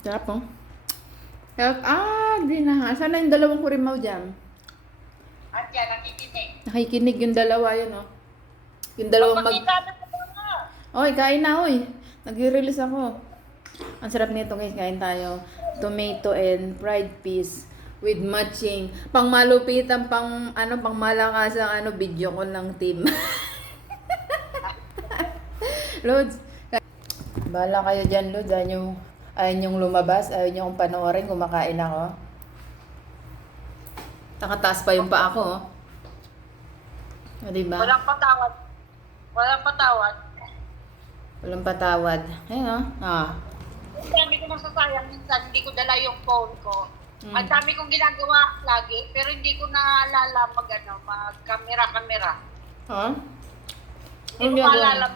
Sarap oh. Di na. Sana yung dalawang kurimaw dyan. At yan, nakikinig. Nakikinig yung dalawa yun oh. Yung dalawang Magpakita na sa mga. Oy, kain na oy. Nag-release ako. Ang sarap nito guys, kain tayo. Tomato and fried fish with matching. Pang malupitan, pang malakas ang video ko ng team. Lods, bahala kayo dyan, Lods. Ayaw niyong lumabas, ayaw niyong panoorin, kumakain ako. Nakataas pa yung paa ko, oh. O, diba? Walang patawad. Walang patawad. Walang patawad. Ayun, oh. Ang dami ko masasayang minsan, hindi ko dala yung phone ko. Mm. Ang dami kong ginagawa lagi, pero hindi ko naalala mag-camera-camera. Huh? Hindi ko maalala